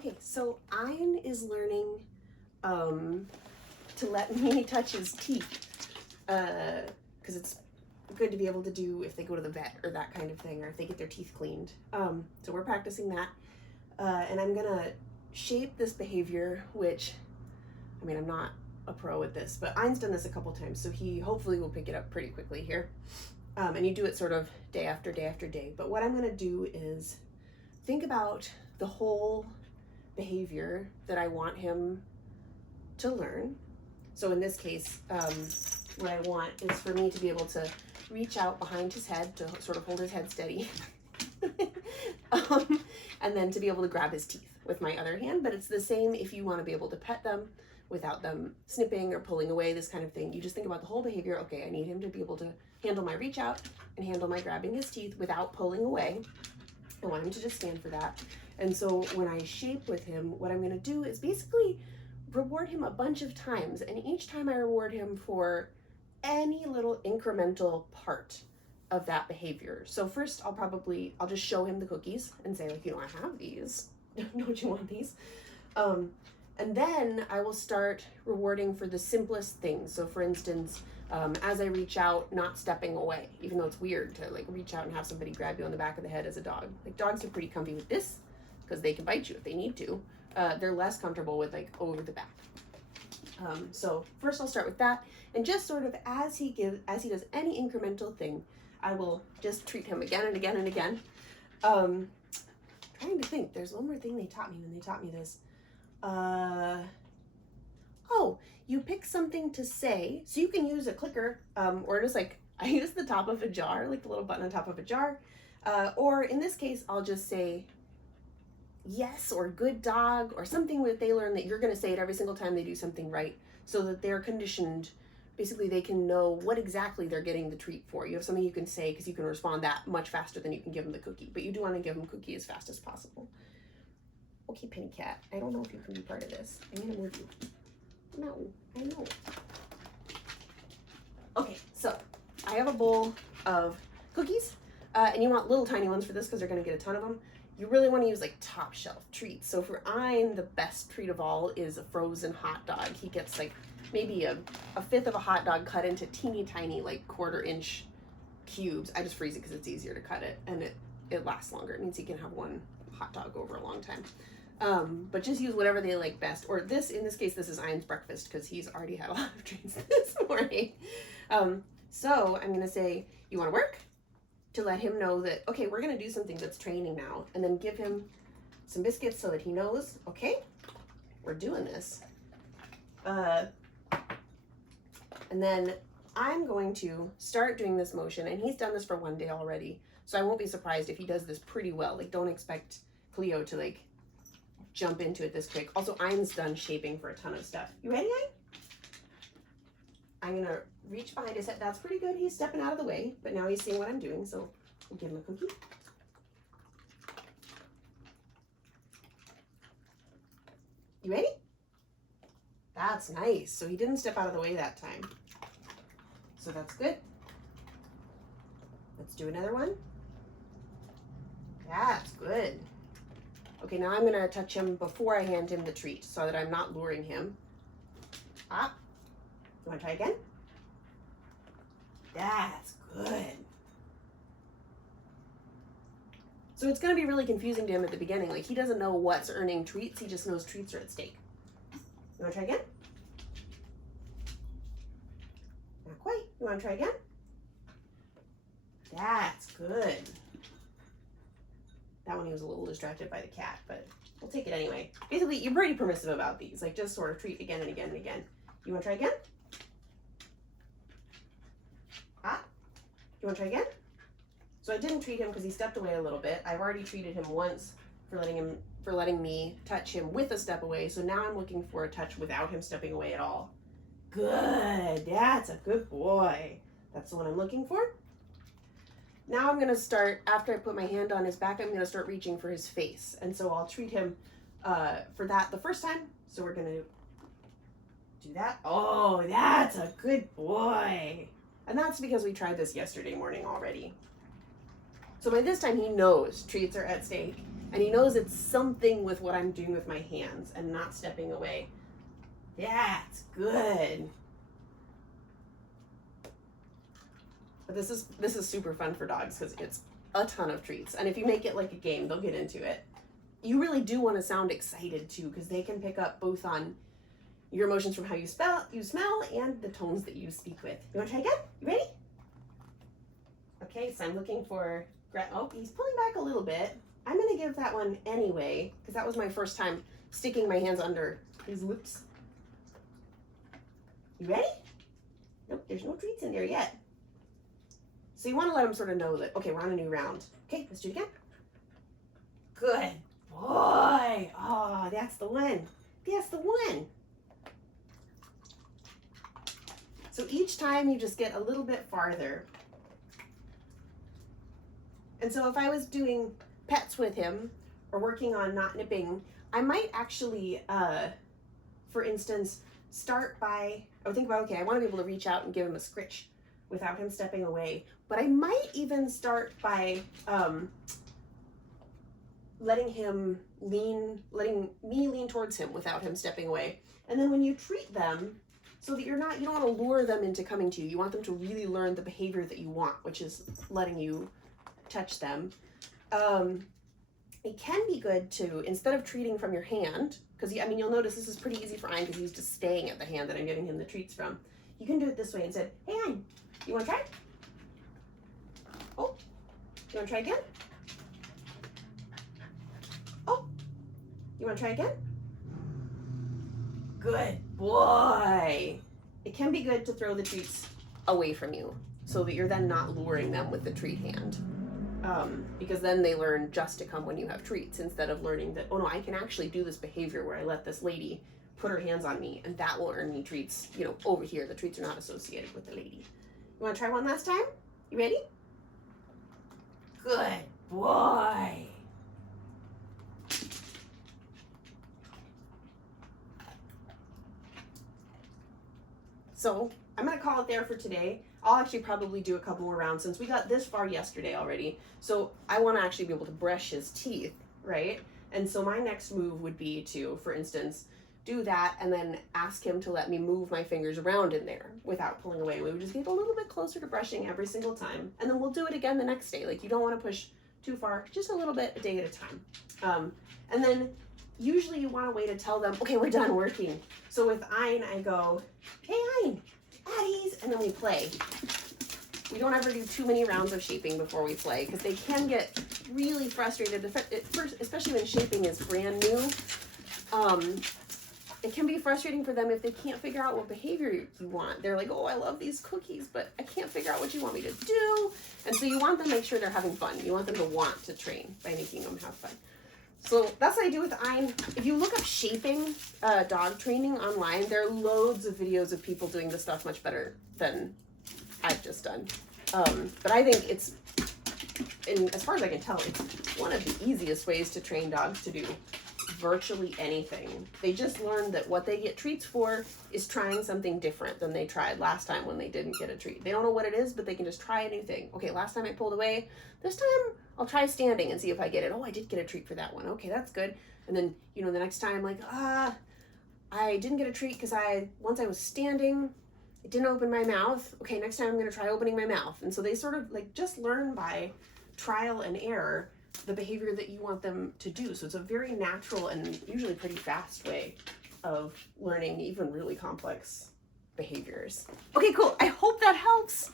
Okay, so Ein is learning to let me touch his teeth because it's good to be able to do if they go to the vet or that kind of thing, or if they get their teeth cleaned. So we're practicing that, and I'm gonna shape this behavior, which, I mean, I'm not a pro at this, but Ein's done this a couple times, so he hopefully will pick it up pretty quickly here. And you do it sort of day after day after day. But what I'm gonna do is think about the whole behavior that I want him to learn. So in this case, what I want is for me to be able to reach out behind his head to sort of hold his head steady, and then to be able to grab his teeth with my other hand. But it's the same if you want to be able to pet them without them snipping or pulling away, this kind of thing. You just think about the whole behavior. Okay, I need him to be able to handle my reach out and handle my grabbing his teeth without pulling away. I want him to just stand for that. And so when I shape with him, what I'm going to do is basically reward him a bunch of times. And each time I reward him for any little incremental part of that behavior. So first I'll just show him the cookies and say, like, I have these. Don't you want these? And then I will start rewarding for the simplest things. So for instance, as I reach out, not stepping away, even though it's weird to like reach out and have somebody grab you on the back of the head as a dog. Like, dogs are pretty comfy with this because they can bite you if they need to. They're less comfortable with like over the back. So first I'll start with that, and just sort of as he does any incremental thing, I will just treat him again and again and again. Trying to think, there's one more thing they taught me when they taught me this. Oh, you pick something to say, so you can use a clicker, or just like, I use the top of a jar, like the little button on top of a jar, or in this case, I'll just say yes or good dog or something that they learn that you're going to say it every single time they do something right, so that they're conditioned. Basically, they can know what exactly they're getting the treat for. You have something you can say because you can respond that much faster than you can give them the cookie, but you do want to give them cookie as fast as possible. Okay, Penny Cat, I don't know if you can be part of this. I'm going to move you. No, I know. Okay, so I have a bowl of cookies, and you want little tiny ones for this because they're going to get a ton of them. You really want to use like top shelf treats. So for Ein, the best treat of all is a frozen hot dog. He gets like maybe a fifth of a hot dog cut into teeny tiny, like 1/4 inch cubes. I just freeze it because it's easier to cut it, and it lasts longer. It means he can have one hot dog over a long time. But just use whatever they like best. Or this, in this case, this is Ein's breakfast because he's already had a lot of treats this morning. So I'm going to say, you want to work? To let him know that, okay, we're going to do something that's training now. And then give him some biscuits so that he knows, okay, we're doing this. And then I'm going to start doing this motion. And he's done this for one day already. So I won't be surprised if he does this pretty well. Like, don't expect Cleo to like jump into it this quick. Also, Ein's done shaping for a ton of stuff. You ready, Ein? I'm gonna reach behind his head. That's pretty good. He's stepping out of the way, but now he's seeing what I'm doing, so I'll give him a cookie. You ready? That's nice. So he didn't step out of the way that time. So that's good. Let's do another one. That's good. Okay, now I'm gonna touch him before I hand him the treat so that I'm not luring him. Ah, you wanna try again? That's good. So it's gonna be really confusing to him at the beginning. Like, he doesn't know what's earning treats, he just knows treats are at stake. You wanna try again? Not quite. You wanna try again? That's good. That one he was a little distracted by the cat, but we'll take it anyway. Basically, you're pretty permissive about these. Like, just sort of treat again and again and again. You want to try again? Ah, you want to try again? So I didn't treat him because he stepped away a little bit. I've already treated him once for letting me touch him with a step away. So now I'm looking for a touch without him stepping away at all. Good. That's a good boy. That's the one I'm looking for. Now I'm going to start, after I put my hand on his back, I'm going to start reaching for his face. And so I'll treat him for that the first time. So we're going to do that. Oh, that's a good boy. And that's because we tried this yesterday morning already. So by this time he knows treats are at stake. And he knows it's something with what I'm doing with my hands and not stepping away. That's good. But this is super fun for dogs because it's a ton of treats. And if you make it like a game, they'll get into it. You really do want to sound excited too, because they can pick up both on your emotions from how you smell and the tones that you speak with. You want to try again? You ready? Okay, so I'm looking for, oh, he's pulling back a little bit. I'm going to give that one anyway, because that was my first time sticking my hands under his lips. You ready? Nope, there's no treats in there yet. So you want to let him sort of know that, okay, we're on a new round. Okay, let's do it again. Good boy. Oh, that's the one. That's the one. So each time you just get a little bit farther. And so if I was doing pets with him or working on not nipping, I might actually, for instance, start by, I would think about, okay, I want to be able to reach out and give him a scritch without him stepping away. But I might even start by letting me lean towards him without him stepping away. And then when you treat them, so that you don't want to lure them into coming to you. You want them to really learn the behavior that you want, which is letting you touch them. It can be good to, instead of treating from your hand, because I mean, you'll notice this is pretty easy for Ein because he's just staying at the hand that I'm giving him the treats from. You can do it this way and say, hey Ein, you want to try? Oh, you want to try again? Oh, you want to try again? Good boy. It can be good to throw the treats away from you so that you're then not luring them with the treat hand. Because then they learn just to come when you have treats instead of learning that, oh no, I can actually do this behavior where I let this lady put her hands on me and that will earn me treats, you know, over here. The treats are not associated with the lady. You want to try one last time? You ready? Good boy. So I'm going to call it there for today. I'll actually probably do a couple more rounds since we got this far yesterday already. So I want to actually be able to brush his teeth, right? And so my next move would be to, for instance, do that and then ask him to let me move my fingers around in there without pulling away. We would just get a little bit closer to brushing every single time. And then we'll do it again the next day. Like, you don't want to push too far, just a little bit a day at a time. And then usually you want a way to tell them, okay, we're done working. So with Ein, I go, hey Ein, at ease, and then we play. We don't ever do too many rounds of shaping before we play because they can get really frustrated, especially when shaping is brand new. It can be frustrating for them if they can't figure out what behavior you want. They're like, oh, I love these cookies, but I can't figure out what you want me to do. And so you want them to make sure they're having fun. You want them to want to train by making them have fun. So that's what I do with Ein. If you look up shaping dog training online, there are loads of videos of people doing this stuff much better than I've just done. But I think it's, as far as I can tell, it's one of the easiest ways to train dogs to do virtually anything. They just learn that what they get treats for is trying something different than they tried last time when they didn't get a treat. They don't know what it is, but they can just try a new thing. Okay, last time I pulled away. This time I'll try standing and see if I get it. Oh, I did get a treat for that one. Okay, that's good. And then, you know, the next time, like, I didn't get a treat because once I was standing, it didn't open my mouth. Okay, next time I'm going to try opening my mouth. And so they sort of like just learn by trial and error the behavior that you want them to do. So it's a very natural and usually pretty fast way of learning even really complex behaviors. Okay, cool. I hope that helps.